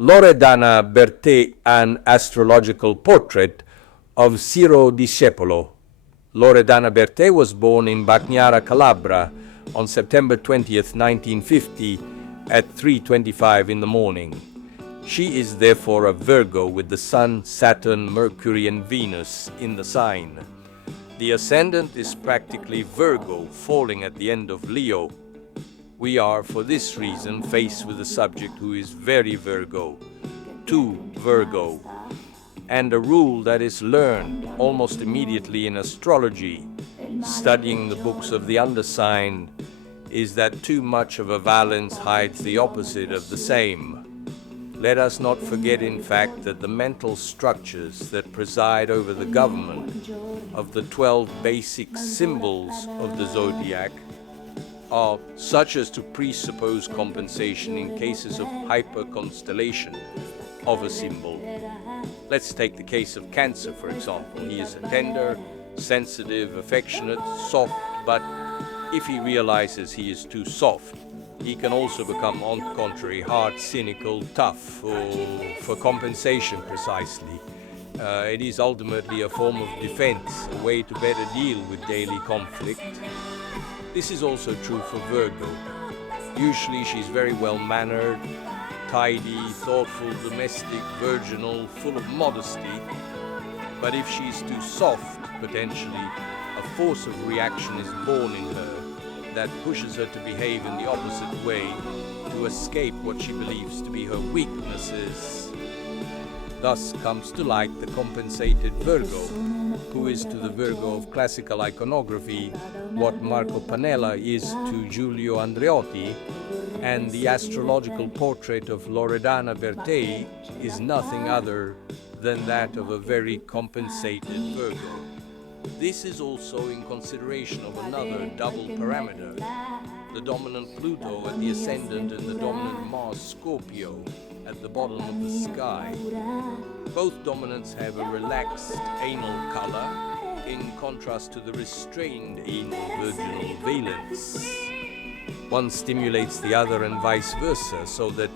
Loredana Bertè, an astrological portrait of Ciro Discepolo. Loredana Bertè was born in Bagnara, Calabria on September 20th, 1950 at 3:25 in the morning. She is therefore a Virgo with the Sun, Saturn, Mercury and Venus in the sign. The ascendant is practically Virgo, falling at the end of Leo. We are, for this reason, faced with a subject who is very Virgo, too Virgo, and a rule that is learned almost immediately in astrology, studying the books of the undersign, is that too much of a valence hides the opposite of the same. Let us not forget, in fact, that the mental structures that preside over the government of the 12 basic symbols of the zodiac are such as to presuppose compensation in cases of hyperconstellation of a symbol. Let's take the case of Cancer, for example. He is a tender, sensitive, affectionate, soft, but if he realizes he is too soft, he can also become, on the contrary, hard, cynical, tough, for compensation precisely. It is ultimately a form of defense, a way to better deal with daily conflict. This is also true for Virgo. Usually she's very well-mannered, tidy, thoughtful, domestic, virginal, full of modesty. But if she's too soft, potentially, a force of reaction is born in her that pushes her to behave in the opposite way, to escape what she believes to be her weaknesses. Thus comes to light the compensated Virgo, who is to the Virgo of classical iconography what Marco Pannella is to Giulio Andreotti, and the astrological portrait of Loredana Bertè is nothing other than that of a very compensated Virgo. This is also in consideration of another double parameter, the dominant Pluto at the ascendant and the dominant Mars Scorpio at the bottom of the sky. Both dominants have a relaxed anal color, in contrast to the restrained anal virginal valence. One stimulates the other and vice versa, so that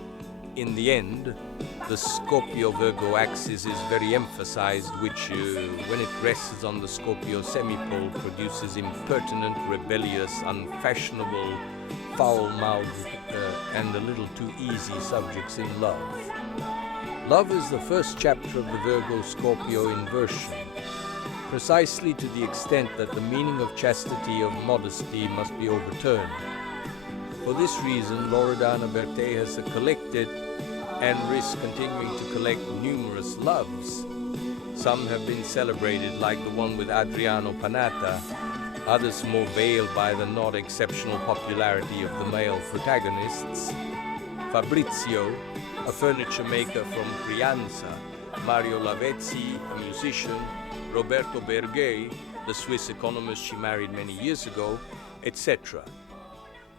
in the end, the Scorpio-Virgo axis is very emphasized, which, when it rests on the Scorpio semipole, produces impertinent, rebellious, unfashionable, foul-mouthed, and a little too easy subjects in love. Love is the first chapter of the Virgo-Scorpio inversion, precisely to the extent that the meaning of chastity, of modesty, must be overturned. For this reason, Loredana Bertè has collected and risks continuing to collect numerous loves. Some have been celebrated, like the one with Adriano Panatta, others more veiled by the not exceptional popularity of the male protagonists. Fabrizio, a furniture maker from Brianza, Mario Lavezzi, a musician, Roberto Berghe, the Swiss economist she married many years ago, etc.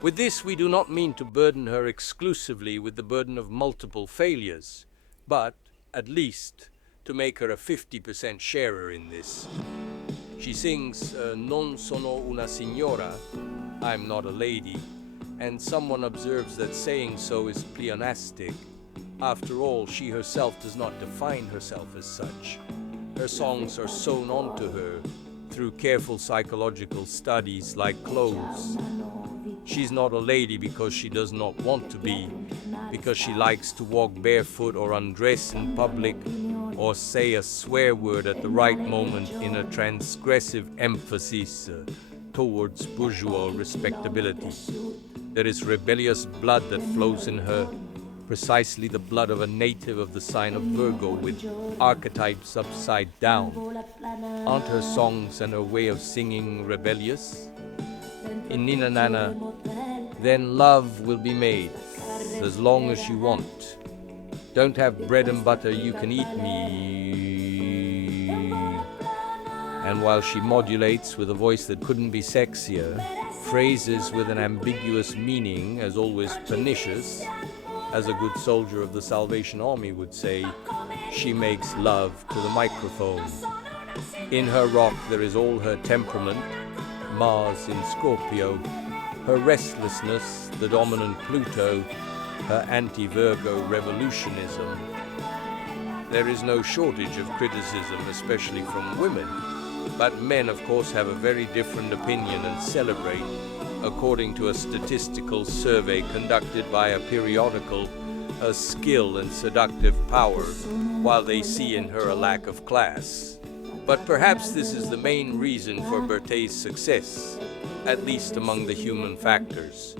With this, we do not mean to burden her exclusively with the burden of multiple failures, but, at least, to make her a 50% sharer in this. She sings Non sono una signora, I'm not a lady, and someone observes that saying so is pleonastic. After all, she herself does not define herself as such. Her songs are sewn onto her through careful psychological studies like clothes. She's not a lady because she does not want to be, because she likes to walk barefoot or undress in public, or say a swear word at the right moment in a transgressive emphasis towards bourgeois respectability. There is rebellious blood that flows in her, precisely the blood of a native of the sign of Virgo, with archetypes upside down. Aren't her songs and her way of singing rebellious? In Nina Nana, then love will be made, as long as you want. Don't have bread and butter, you can eat me. And while she modulates with a voice that couldn't be sexier, phrases with an ambiguous meaning, as always pernicious, as a good soldier of the Salvation Army would say, she makes love to the microphone. In her rock there is all her temperament, Mars in Scorpio, her restlessness, the dominant Pluto, her anti-Virgo revolutionism. There is no shortage of criticism, especially from women, but men, of course, have a very different opinion and celebrate, according to a statistical survey conducted by a periodical, her skill and seductive power, while they see in her a lack of class. But perhaps this is the main reason for Bertè's success, at least among the human factors.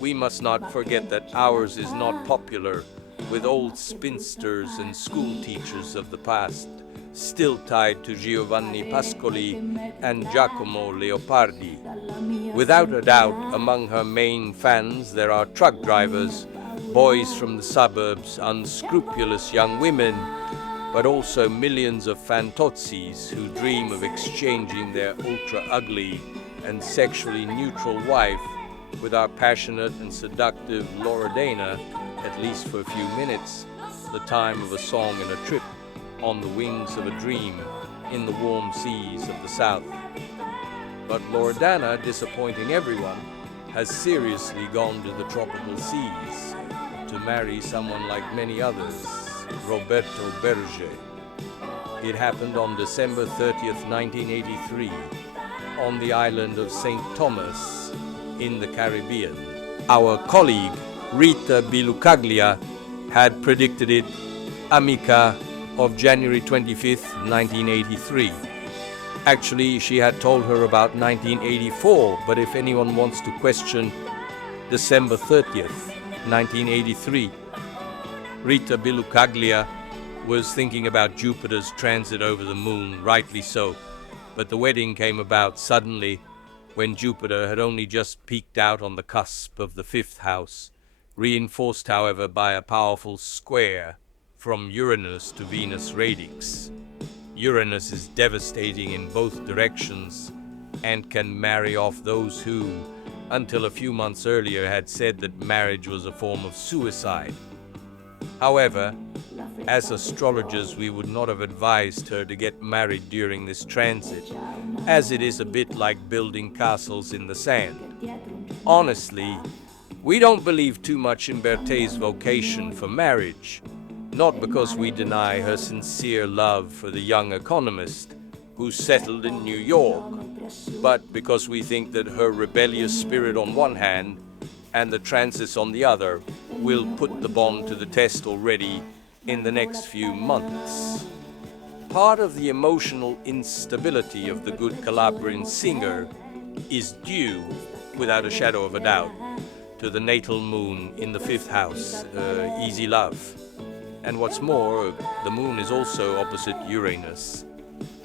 We must not forget that ours is not popular, with old spinsters and school teachers of the past, still tied to Giovanni Pascoli and Giacomo Leopardi. Without a doubt, among her main fans there are truck drivers, boys from the suburbs, unscrupulous young women, but also millions of fantozzis who dream of exchanging their ultra-ugly and sexually neutral wife with our passionate and seductive Loredana, at least for a few minutes, the time of a song and a trip on the wings of a dream in the warm seas of the South. But Loredana, disappointing everyone, has seriously gone to the tropical seas to marry someone like many others, Roberto Berger. It happened on December 30th, 1983, on the island of St. Thomas in the Caribbean. Our colleague, Rita Bilucaglia, had predicted it, Amica of January 25th, 1983. Actually, she had told her about 1984, but if anyone wants to question December 30th, 1983, Rita Bilucaglia was thinking about Jupiter's transit over the moon, rightly so, but the wedding came about suddenly when Jupiter had only just peeked out on the cusp of the fifth house, reinforced, however, by a powerful square from Uranus to Venus radix. Uranus is devastating in both directions and can marry off those who, until a few months earlier, had said that marriage was a form of suicide. However, as astrologers, we would not have advised her to get married during this transit, as it is a bit like building castles in the sand. Honestly, we don't believe too much in Bertè's vocation for marriage, not because we deny her sincere love for the young economist who settled in New York, but because we think that her rebellious spirit on one hand and the transits on the other will put the bond to the test already in the next few months. Part of the emotional instability of the good Calabrian singer is due, without a shadow of a doubt, to the natal moon in the fifth house, easy love. And what's more, the moon is also opposite Uranus.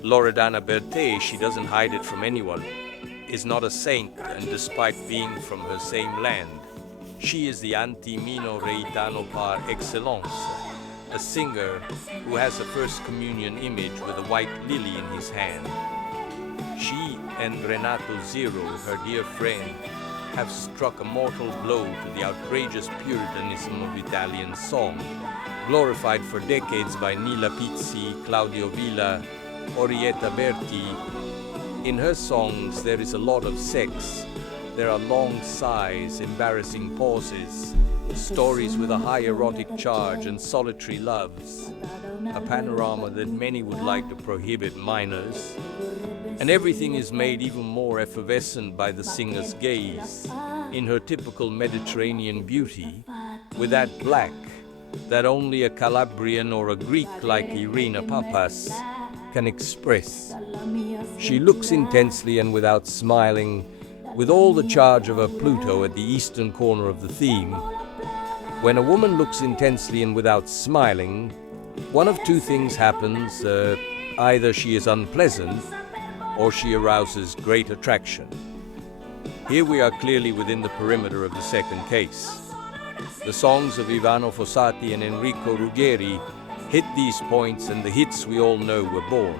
Loredana Bertè, she doesn't hide it from anyone, is not a saint, and despite being from her same land, she is the anti-Mino Reitano par excellence, a singer who has a First Communion image with a white lily in his hand. She and Renato Zero, her dear friend, have struck a mortal blow to the outrageous puritanism of Italian song, glorified for decades by Nila Pizzi, Claudio Villa, Orietta Berti. In her songs there is a lot of sex. There are long sighs, embarrassing pauses, stories with a high erotic charge and solitary loves, a panorama that many would like to prohibit minors. And everything is made even more effervescent by the singer's gaze, in her typical Mediterranean beauty, with that black that only a Calabrian or a Greek like Irina Papas can express. She looks intensely and without smiling, with all the charge of a Pluto at the eastern corner of the theme. When a woman looks intensely and without smiling, one of two things happens. Either she is unpleasant, or she arouses great attraction. Here we are clearly within the perimeter of the second case. The songs of Ivano Fossati and Enrico Ruggeri hit these points, and the hits we all know were born.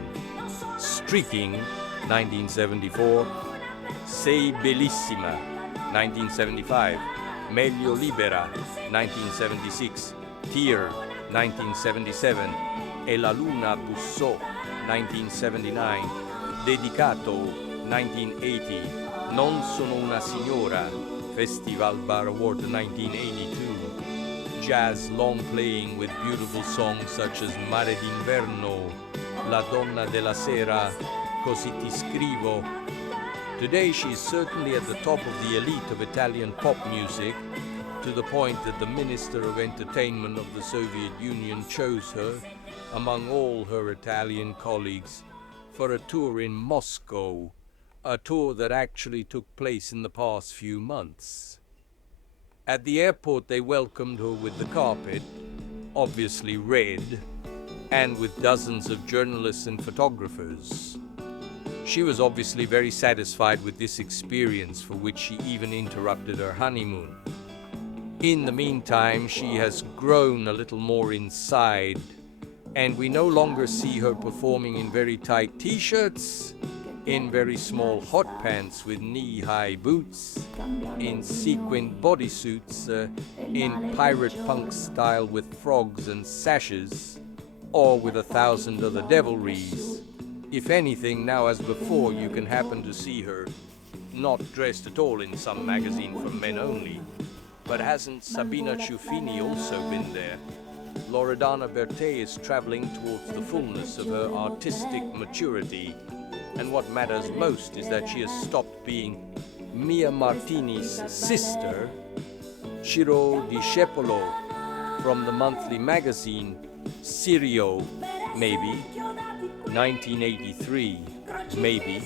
Streaking, 1974, Sei Bellissima, 1975, Meglio Libera, 1976, Tear, 1977, E la Luna Bussò, 1979, Dedicato, 1980, Non sono una signora, Festival Bar Award 1982, jazz long playing with beautiful songs such as Mare d'Inverno, La Donna della Sera, Così ti scrivo. Today she is certainly at the top of the elite of Italian pop music, to the point that the Minister of Entertainment of the Soviet Union chose her, among all her Italian colleagues, for a tour in Moscow, a tour that actually took place in the past few months. At the airport they welcomed her with the carpet, obviously red, and with dozens of journalists and photographers. She was obviously very satisfied with this experience, for which she even interrupted her honeymoon. In the meantime, she has grown a little more inside, and we no longer see her performing in very tight t-shirts, in very small hot pants with knee-high boots, in sequined bodysuits, in pirate punk style with frogs and sashes, or with 1,000 other devilries. If anything, now as before, you can happen to see her not dressed at all in some magazine for men only. But hasn't Sabina Ciuffini also been there? Loredana Bertè is traveling towards the fullness of her artistic maturity, and what matters most is that she has stopped being Mia Martini's sister, Ciro Discepolo, from the monthly magazine Ciro, maybe, 1983, maybe.